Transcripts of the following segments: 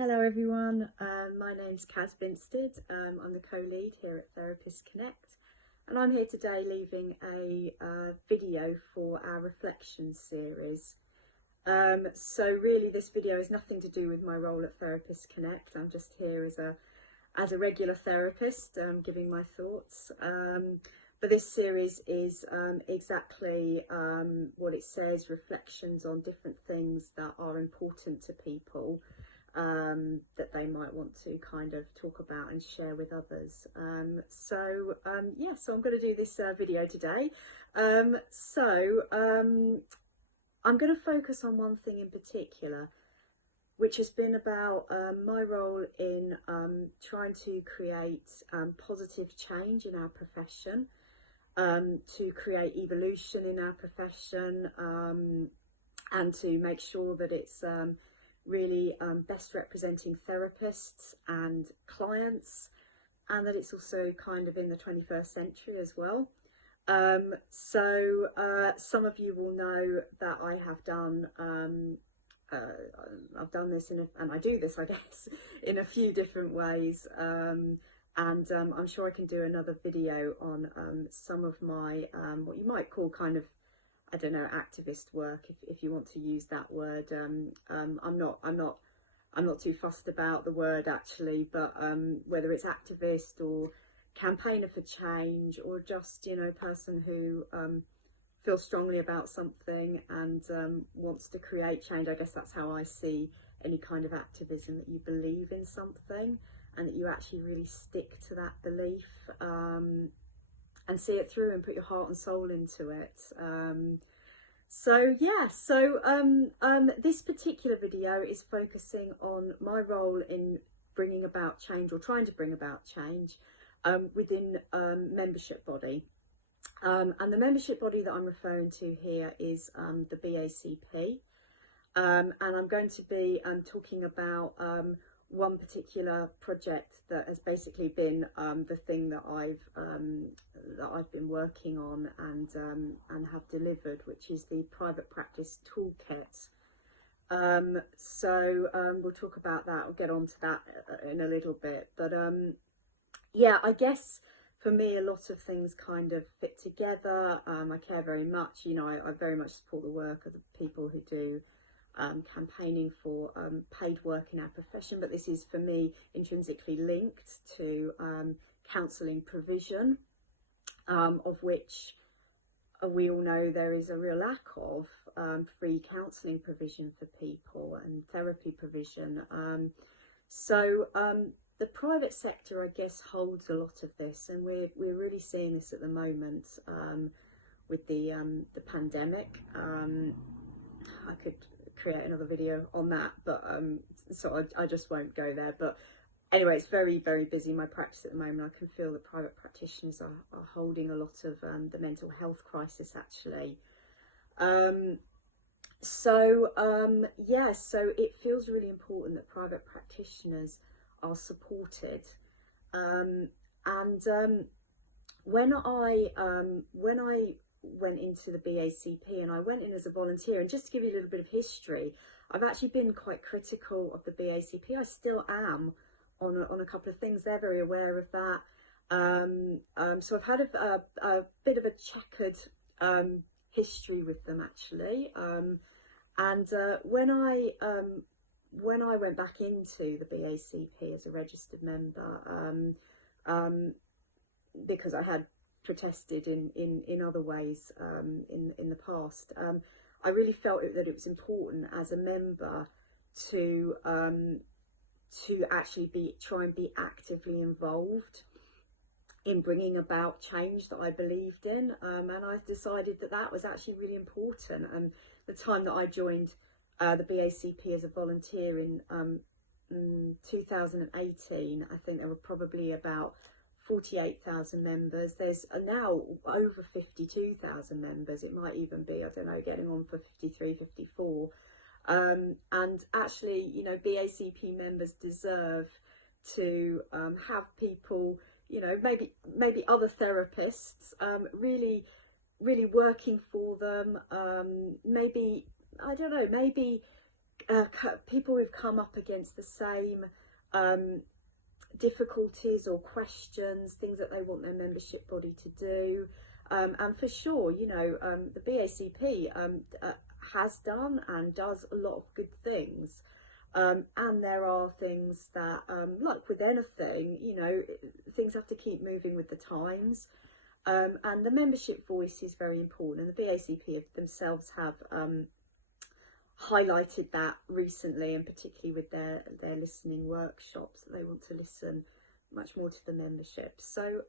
Hello everyone, my name's Caz Binstead. I'm the co-lead here at Therapist Connect, and I'm here today leaving a video for our reflection series. So really this video is nothing to do with my role at Therapist Connect. I'm just here as a regular therapist, giving my thoughts. But this series is exactly what it says, reflections on different things that are important to people, that they might want to kind of talk about and share with others. So I'm going to do this video today. I'm going to focus on one thing in particular, which has been about my role in trying to create positive change in our profession, to create evolution in our profession, and to make sure that it's really best representing therapists and clients, and that it's also kind of in the 21st century as well. Some of you will know that I have done I've done this and I do this, I guess, in a few different ways, and I'm sure I can do another video on some of my what you might call kind of, I don't know, activist work, if you want to use that word. I'm not too fussed about the word actually, but whether it's activist or campaigner for change, or just, you know, person who feels strongly about something and wants to create change. I guess that's how I see any kind of activism, that you believe in something and that you actually really stick to that belief, and see it through and put your heart and soul into it. This particular video is focusing on my role in bringing about change, or trying to bring about change, within membership body. And the membership body that I'm referring to here is the BACP. And I'm going to be talking about one particular project that has basically been the thing that I've been working on and have delivered, which is the Private Practice toolkit. We'll talk about that. I'll get on to that in a little bit. But yeah, I guess for me, a lot of things kind of fit together. I care very much, you know, I very much support the work of the people who do campaigning for paid work in our profession, but this is for me intrinsically linked to counselling provision, of which we all know there is a real lack of free counselling provision for people, and therapy provision. The private sector, I guess, holds a lot of this, and we're really seeing this at the moment with the pandemic. I could create another video on that, but so I just won't go there. But anyway, it's very, very busy, my practice at the moment. I can feel that private practitioners are holding a lot of the mental health crisis actually. So it feels really important that private practitioners are supported. When I went into the BACP, and I went in as a volunteer, and just to give you a little bit of history, I've actually been quite critical of the BACP. I still am on a couple of things. They're very aware of that. So I've had a bit of a checkered history with them actually. When I went back into the BACP as a registered member, because I had protested in other ways in the past, I really felt that it was important as a member to actually try and be actively involved in bringing about change that I believed in, and I decided that that was actually really important. And the time that I joined the BACP as a volunteer in 2018, I think there were probably about 48,000 members. There's now over 52,000 members. It might even be, I don't know, getting on for 53, 54. And actually, you know, BACP members deserve to have people, you know, maybe other therapists really working for them. Maybe, I don't know, maybe people who've come up against the same difficulties or questions, things that they want their membership body to do. And for sure, you know, the BACP has done and does a lot of good things. And there are things that, like with anything, you know, things have to keep moving with the times. And the membership voice is very important. And the BACP themselves have highlighted that recently, and particularly with their listening workshops, that they want to listen much more to the membership. So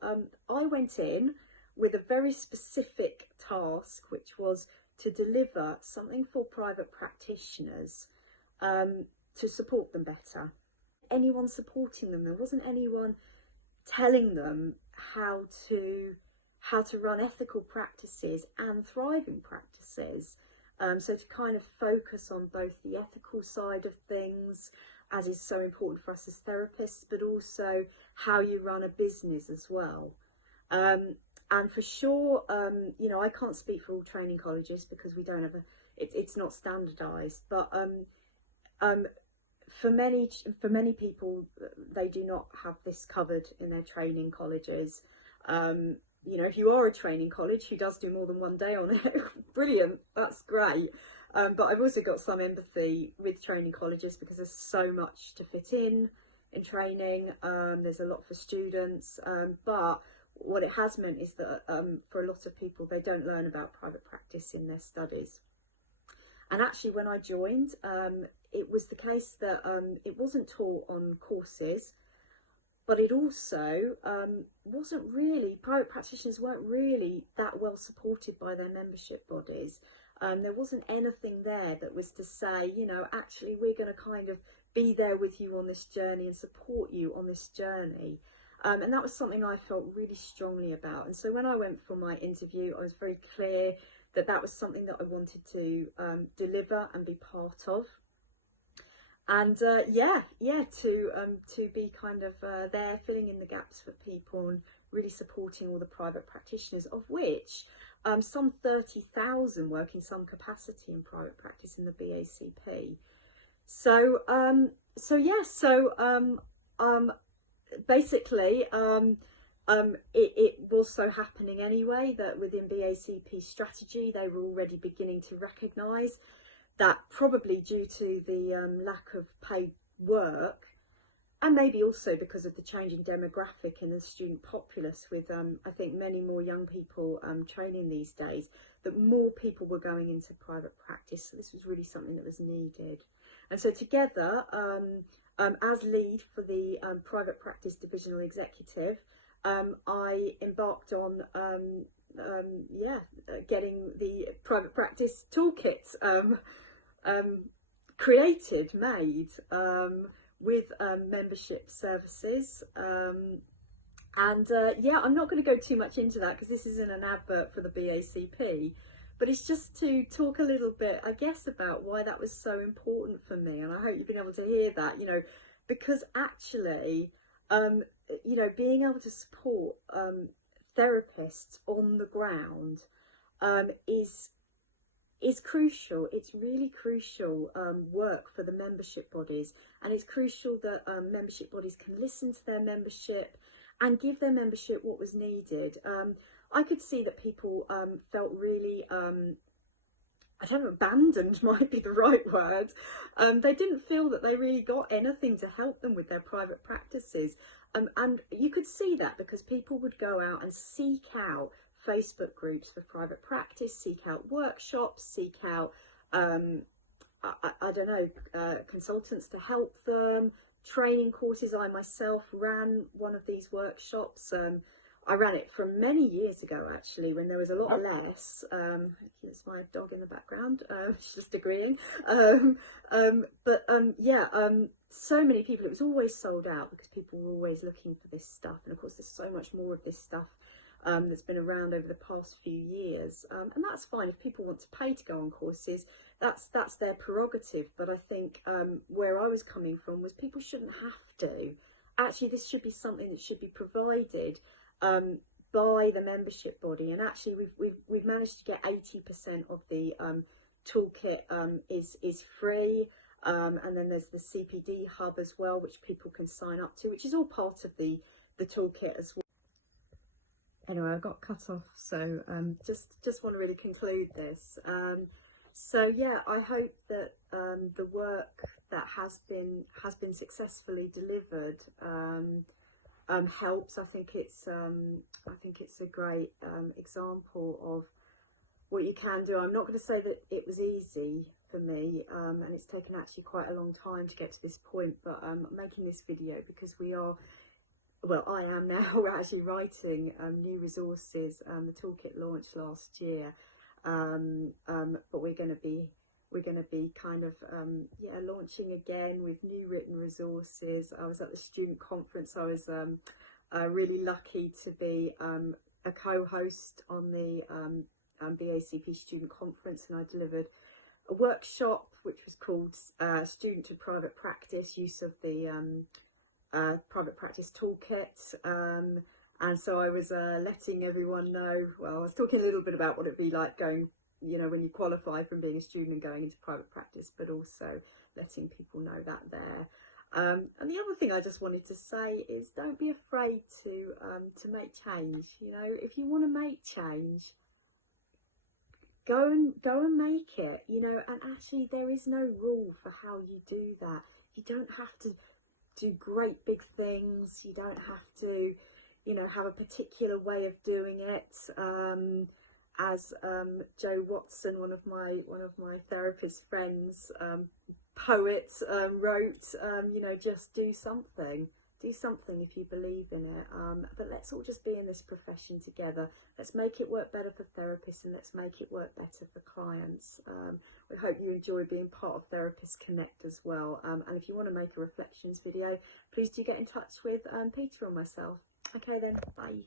I went in with a very specific task, which was to deliver something for private practitioners to support them better. Anyone supporting them, there wasn't anyone telling them how to run ethical practices and thriving practices. So to kind of focus on both the ethical side of things, as is so important for us as therapists, but also how you run a business as well. And for sure, you know, I can't speak for all training colleges because we don't have it's not standardised, but for many people, they do not have this covered in their training colleges. You know, if you are a training college who does do more than one day on it, brilliant, that's great. But I've also got some empathy with training colleges because there's so much to fit in training. There's a lot for students, but what it has meant is that for a lot of people, they don't learn about private practice in their studies. And actually, when I joined, it was the case that it wasn't taught on courses, but it also wasn't really, private practitioners weren't really that well supported by their membership bodies. There wasn't anything there that was to say, you know, actually we're going to kind of be there with you on this journey and support you on this journey. And that was something I felt really strongly about. And so when I went for my interview, I was very clear that that was something that I wanted to deliver and be part of. And to be kind of there, filling in the gaps for people and really supporting all the private practitioners, of which some 30,000 work in some capacity in private practice in the BACP. So basically, it was so happening anyway that within BACP strategy, they were already beginning to recognise that, probably due to the lack of paid work, and maybe also because of the changing demographic in the student populace, with I think many more young people training these days, that more people were going into private practice. So this was really something that was needed. And so together, as lead for the private practice divisional executive, I embarked on getting the private practice toolkit made with membership services. I'm not going to go too much into that because this isn't an advert for the BACP, but it's just to talk a little bit, I guess, about why that was so important for me. And I hope you've been able to hear that, you know, because actually, you know, being able to support therapists on the ground is crucial. It's really crucial work for the membership bodies, and it's crucial that membership bodies can listen to their membership and give their membership what was needed. I could see that people felt really, I don't know, abandoned might be the right word. They didn't feel that they really got anything to help them with their private practices. And you could see that because people would go out and seek out Facebook groups for private practice, seek out workshops, seek out, consultants to help them, training courses. I myself ran one of these workshops. I ran it from many years ago, actually, when there was a lot less. Here's my dog in the background, she's just agreeing. So many people, it was always sold out because people were always looking for this stuff. And of course, there's so much more of this stuff that's been around over the past few years. And that's fine. If people want to pay to go on courses, that's their prerogative. But I think where I was coming from was people shouldn't have to. Actually, this should be something that should be provided by the membership body. And actually, we've managed to get 80% of the toolkit is free. And then there's the CPD hub as well, which people can sign up to, which is all part of the toolkit as well. Anyway, I got cut off, so just want to really conclude this. So yeah, I hope that the work that has been successfully delivered helps. I think it's a great example of what you can do. I'm not going to say that it was easy for me, and it's taken actually quite a long time to get to this point, but I'm making this video because I am now, we're actually writing new resources. The toolkit launched last year, but we're going to be kind of launching again with new written resources. I was at the student conference. I was really lucky to be a co-host on the BACP student conference, and I delivered a workshop which was called Student to Private Practice, use of the Private Practice toolkit, and so I was letting everyone know, well, I was talking a little bit about what it'd be like going, you know, when you qualify from being a student and going into private practice, but also letting people know that there. And the other thing I just wanted to say is, don't be afraid to make change. You know, if you want to make change, go and make it. You know, and actually there is no rule for how you do that. You don't have to do great big things. You don't have to, you know, have a particular way of doing it. As Joe Watson, one of my therapist friends, poet, wrote, you know, just do something if you believe in it. But let's all just be in this profession together. Let's make it work better for therapists, and let's make it work better for clients. We hope you enjoy being part of Therapists Connect as well. And if you want to make a reflections video, please do get in touch with Peter or myself. Okay then, bye.